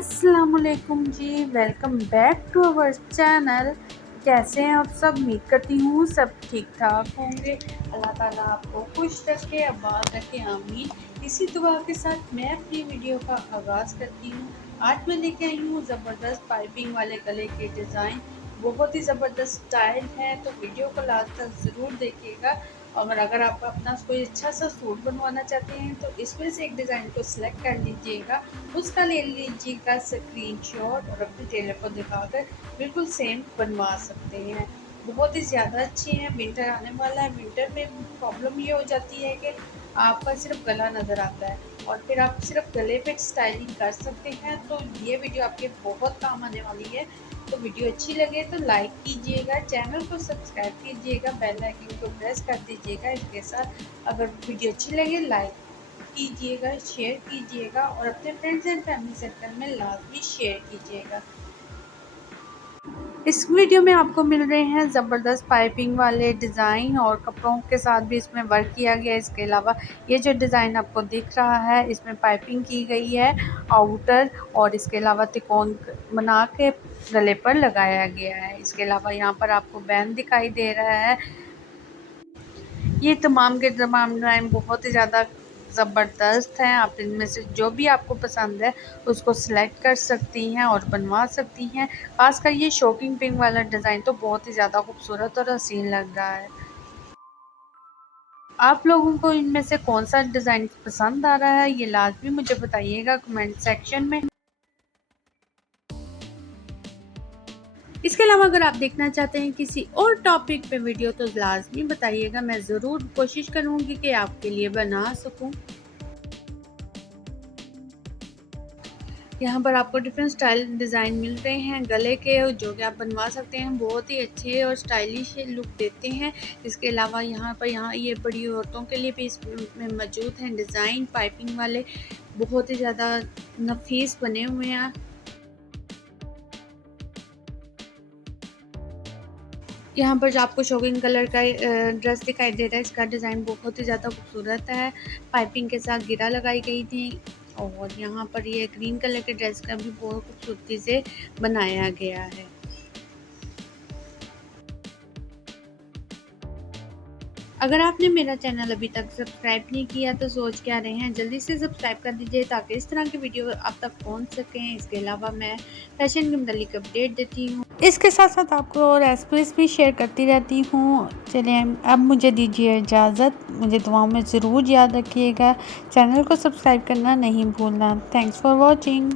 अस्सलाम वालेकुम जी, welcome back to our channel. कैसे हैं आप सब? उम्मीद करती हूँ सब ठीक ठाक होंगे। अल्लाह ताला आपको खुश रखे, आबाद रखे, आमीन। इसी दुआ के साथ मैं अपनी वीडियो का आगाज़ करती हूँ। आज मैं लेके आई हूँ ज़बरदस्त पाइपिंग वाले गले के डिज़ाइन। बहुत ही ज़बरदस्त स्टाइल है, तो वीडियो को लास्ट तक ज़रूर देखिएगा। और अगर आप अपना कोई अच्छा सा सूट बनवाना चाहते हैं तो इसमें से एक डिज़ाइन को सिलेक्ट कर लीजिएगा, उसका ले लीजिएगा स्क्रीनशॉट और अपने टेलर को दिखाकर बिल्कुल सेम बनवा सकते हैं। बहुत ही ज़्यादा अच्छी हैं। विंटर आने वाला है, विंटर में प्रॉब्लम ये हो जाती है कि आपका सिर्फ गला नज़र आता है और फिर आप सिर्फ गले पे स्टाइलिंग कर सकते हैं। तो ये वीडियो आपके बहुत काम आने वाली है। तो वीडियो अच्छी लगे तो लाइक कीजिएगा, चैनल को सब्सक्राइब कीजिएगा, बेल आइकन को प्रेस कर दीजिएगा। इसके साथ अगर वीडियो अच्छी लगे लाइक कीजिएगा, शेयर कीजिएगा और अपने फ्रेंड्स एंड फैमिली सर्कल में लाजमी शेयर कीजिएगा। इस वीडियो में आपको मिल रहे हैं ज़बरदस्त पाइपिंग वाले डिज़ाइन और कपड़ों के साथ भी इसमें वर्क किया गया है। इसके अलावा ये जो डिज़ाइन आपको दिख रहा है इसमें पाइपिंग की गई है आउटर, और इसके अलावा तिकोन बना के गले पर लगाया गया है। इसके अलावा यहाँ पर आपको बैंड दिखाई दे रहा है। ये तमाम के तमाम डिज़ाइन बहुत ही ज़्यादा ज़बरदस्त हैं। आप इनमें से जो भी आपको पसंद है उसको सिलेक्ट कर सकती हैं और बनवा सकती हैं। खासकर ये शॉकिंग पिंक वाला डिज़ाइन तो बहुत ही ज़्यादा खूबसूरत और हसीन लग रहा है। आप लोगों को इनमें से कौन सा डिज़ाइन पसंद आ रहा है ये लाजमी मुझे बताइएगा कमेंट सेक्शन में। इसके अलावा अगर आप देखना चाहते हैं किसी और टॉपिक पे वीडियो तो लाजमी बताइएगा, मैं ज़रूर कोशिश करूँगी कि आपके लिए बना सकूँ। यहाँ पर आपको डिफरेंट स्टाइल डिज़ाइन मिल रहे हैं गले के, जो कि आप बनवा सकते हैं। बहुत ही अच्छे और स्टाइलिश लुक देते हैं। इसके अलावा यहाँ ये बड़ी औरतों के लिए भी इसमें मौजूद हैं डिज़ाइन पाइपिंग वाले, बहुत ही ज़्यादा नफीस बने हुए हैं। यहाँ पर जो आपको शॉकिंग कलर का ड्रेस दिखाई दे रहा है, इसका डिज़ाइन बहुत ही ज़्यादा खूबसूरत है। पाइपिंग के साथ गिरा लगाई गई थी और यहाँ पर ये ग्रीन कलर के ड्रेस का भी बहुत खूबसूरती से बनाया गया है। अगर आपने मेरा चैनल अभी तक सब्सक्राइब नहीं किया तो सोच क्या रहे हैं, जल्दी से सब्सक्राइब कर दीजिए ताकि इस तरह की वीडियो आप तक पहुंच सकें। इसके अलावा मैं फैशन के मुतालिक अपडेट देती हूँ, इसके साथ साथ आपको रेसिपीज़ भी शेयर करती रहती हूँ। चलिए अब मुझे दीजिए इजाज़त, मुझे दुआओं में ज़रूर याद रखिएगा। चैनल को सब्सक्राइब करना नहीं भूलना। Thanks for watching.